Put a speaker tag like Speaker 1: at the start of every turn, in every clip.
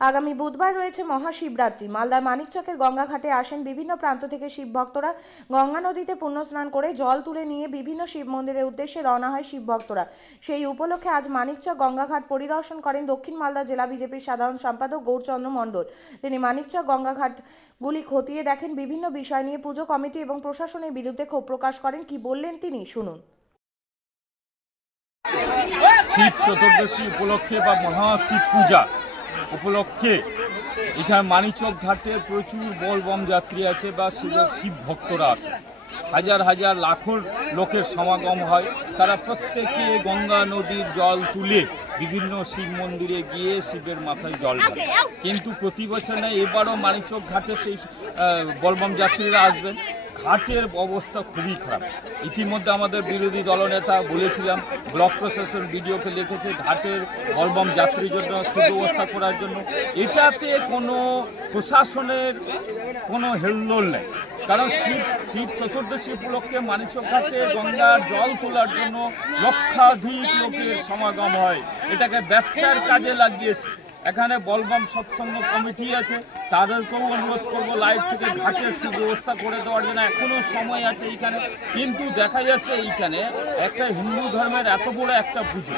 Speaker 1: আগামী বুধবার রয়েছে মহাশিবরাত্রি। মালদার মানিকচকের গঙ্গাঘাটে আসেন বিভিন্ন প্রান্ত থেকে শিব ভক্তরা। গঙ্গা নদীতে পুণ্যস্নান করে জল তুলে নিয়ে বিভিন্ন শিব মন্দিরের উদ্দেশ্যে রওনা হয় শিব ভক্তরা। সেই উপলক্ষে আজ মানিকচক গঙ্গাঘাট পরিদর্শন করেন দক্ষিণ মালদা জেলা বিজেপির সাধারণ সম্পাদক গৌরচন্দ্র মণ্ডল। তিনি মানিকচক গঙ্গাঘাটগুলি খতিয়ে দেখেন, বিভিন্ন বিষয় নিয়ে পুজো কমিটি এবং প্রশাসনের বিরুদ্ধে ক্ষোভ প্রকাশ করেন। কি বললেন তিনি? শুনুন।
Speaker 2: শিব চতুর্দশী উপলক্ষে বা মহাশিব পূজা উপলক্ষে এখানে মানিচক ঘাটে প্রচুর বলবম যাত্রী আছে বা শিব ভক্তরা আছে হাজার হাজার লাখো লোকের সমাগম হয়। তারা প্রত্যেকে গঙ্গা নদীর জল তুলে বিভিন্ন শিব মন্দিরে গিয়ে শিবের মাথায় জল কিন্তু প্রতি বছর না এবারও মানিচক ঘাটে সেই বলবম যাত্রীরা আসবেন। ঘাটের অবস্থা খুবই খারাপ। ইতিমধ্যে আমাদের বিরোধী দলনেতা বলেছিলাম, ব্লক প্রশাসন ভিডিওকে লিখেছে ঘাটের বলবম যাত্রীর জন্য সুব্যবস্থা করার জন্য। এটাতে কোনো প্রশাসনের কোনো হেলদোল নেই। কারণ শিব শিব চতুর্দশী উপলক্ষে মানিচক ঘাটে গঙ্গার জল তোলার জন্য লক্ষাধিক লোকের সমাগম হয়। এটাকে ব্যবসার কাজে লাগিয়েছে। এখানে বলবাম সৎসঙ্গ কমিটি আছে, তাদেরকেও অনুরোধ করব লাইভ থেকে ঘাটের সুব্যবস্থা করে দেওয়ার জন্য। এখনও সময় আছে এইখানে, কিন্তু দেখা যাচ্ছে এইখানে একটা হিন্দু ধর্মের এত বড় একটা পুজো।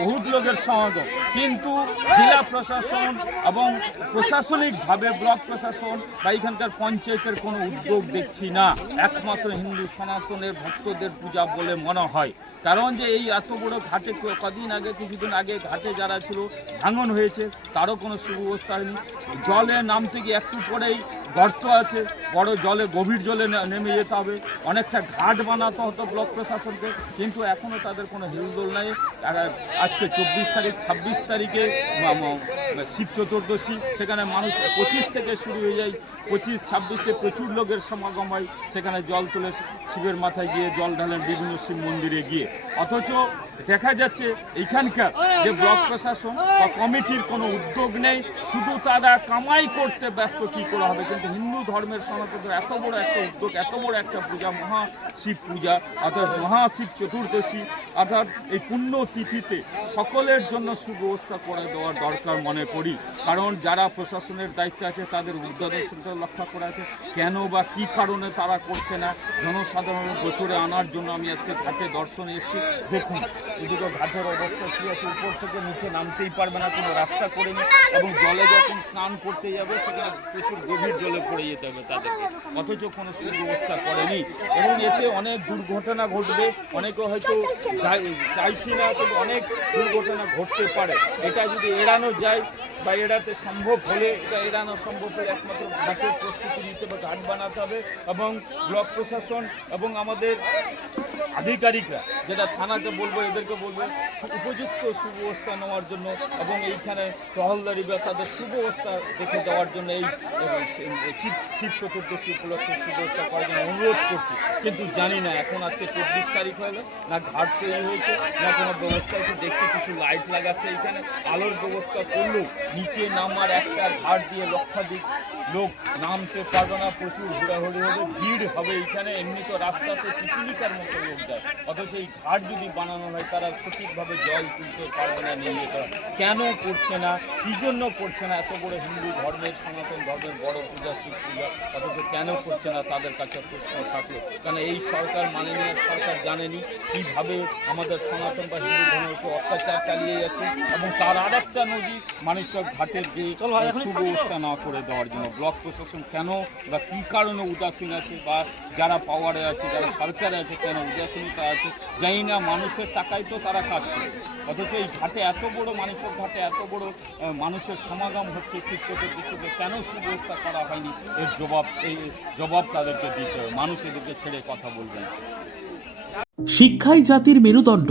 Speaker 2: বহুত লোকের সমাগম। কিন্তু জেলা প্রশাসন এবং প্রশাসনিকভাবে ব্লক প্রশাসন বা এখানকার পঞ্চায়েতের কোনো উদ্যোগ দেখছি না। একমাত্র হিন্দু সনাতনের ভক্তদের পূজা বলে মনে হয়। কারণ যে এই এত বড় ঘাটে কদিন আগে, কিছুদিন আগে ঘাটে যারা ছিল, ভাঙন হয়েছে, তারও কোনো সুব্যবস্থা হয়নি। জলে নামতে গিয়ে একটু পরেই গর্ত আছে, বড় জলে, গভীর জলে নেমে যেতে হবে। অনেকটা ঘাট বানাতে হতো ব্লক প্রশাসনকে, কিন্তু এখনও তাদের কোনো হেলদোল নাই। আজকে চব্বিশ তারিখ, ছাব্বিশ তারিখে শিব চতুর্দশী, সেখানে মানুষ পঁচিশ থেকে শুরু হয়ে যায়। পঁচিশ, ছাব্বিশে প্রচুর লোকের সমাগম হয়। সেখানে জল তুলে শিবের মাথায় গিয়ে জল ঢালেন বিভিন্ন শিব মন্দিরে গিয়ে। অথচ দেখা যাচ্ছে এইখানকার যে ব্লক প্রশাসন বা কমিটির কোনো উদ্যোগ নেই, শুধু তারা কামাই করতে ব্যস্ত কী করা হবে? কিন্তু হিন্দু ধর্মের সনাতনের এত বড় একটা উদ্যোগ, এত বড় একটা পূজা, মহা শিব পূজা, অর্থাৎ মহাশিব চতুর্দশী অর্থাৎ এই পুণ্য তিথিতে সকলের জন্য সুব্যবস্থা করে দেওয়ার দরকার মনে করি। কারণ যারা প্রশাসনের দায়িত্বে আছে, তাদের উদ্যোগতা লক্ষ্য করা আছে। কেন বা কী কারণে তারা করছে না? জনসাধারণের গোচরে আনার জন্য আমি আজকে ঘাটে দর্শনে এসেছি। দেখুন, এদিকে ঘাটের অবস্থা কী আছে? উপর থেকে নিচে নামতেই পারবে না, কোনো রাস্তা করেনি এবং জলে যখন স্নান করতে যাবে সেখানে প্রচুর গভীর জলে পড়ে যেতে হবে তাদেরকে। অথচ কোনো সুব্যবস্থা করেনি। এবং এতে অনেক দুর্ঘটনা ঘটবে। অনেকে হয়তো চাইছি না কিন্তু অনেক দুর্ঘটনা ঘটতে পারে। এটা যদি এড়ানো যায় বা এড়াতে সম্ভব হলে এটা এড়ানো সম্ভব হলে একমাত্র ঘাটের প্রস্তুতি নিতে হবে ঘাট বানাতে হবে এবং ব্লক প্রশাসন এবং আমাদের আধিকারিকরা, যেটা থানাকে বলব, এদেরকে বলব উপযুক্ত সুব্যবস্থা নেওয়ার জন্য এবং এইখানে টহলদারি বা তাদের সুব্যবস্থা দেখে দেওয়ার জন্য এই শিব চতুর্দশী উপলক্ষে সুব্যবস্থা করার জন্য অনুরোধ করছি। কিন্তু জানি না এখন আজকে চব্বিশ তারিখ হলো না ঘাট তৈরি হয়েছে, না কোনো ব্যবস্থা হয়েছে। দেখছি কিছু লাইট লাগাচ্ছে এখানে আলোর ব্যবস্থা করলেও নিচে নামার একটা ঘাট দিয়ে লক্ষাধিক লোক নামতে পারবে না, প্রচুর ঘোরাঘুরি হবে, ভিড় হবে এখানে, এমনি তো রাস্তাতে পিপিলিকার মতো লোক যায়। অথচ এই ঘাট যদি বানানো হয়, তারা সঠিকভাবে জল তুলতে পারবে না নিয়ে কেন করছে না? কি জন্য করছে না? এত বড় হিন্দু ধর্মের সনাতন ধর্মের বড় পূজা, শিব পূজা, অথচ কেন করছে না? তাদের কাছে প্রশ্ন থাকল। কারণ এই সরকার মাননীয় সরকার জানেনি কীভাবে আমাদের সনাতন বা হিন্দু ধর্মের উপর অত্যাচার চালিয়ে যাচ্ছে? এবং তার আর একটা নদী মানিকচক ঘাটের যে সুব্যবস্থা না করে দেওয়ার জন্য। ব্লক প্রশাসন কেন বা কী কারণে উদাসীন আছে বা যারা পাওয়ারে আছে যারা সরকারে আছে কেন উদাসীনতা আছে? জানি না মানুষের টাকায় তো তারা কাজ করে। অথচ এই ঘাটে এত বড় মানুষের ঘাটে এত বড় মানুষের সমাগম হচ্ছে শিব চতুর্দশীতে কেন সুব্যবস্থা করা হয়নি? এর জবাব এই জবাব তাদেরকে দিতে হবে। মানুষ এদেরকে ছেড়ে কথা বলবে না।
Speaker 3: শিক্ষাই জাতির মেরুদণ্ড।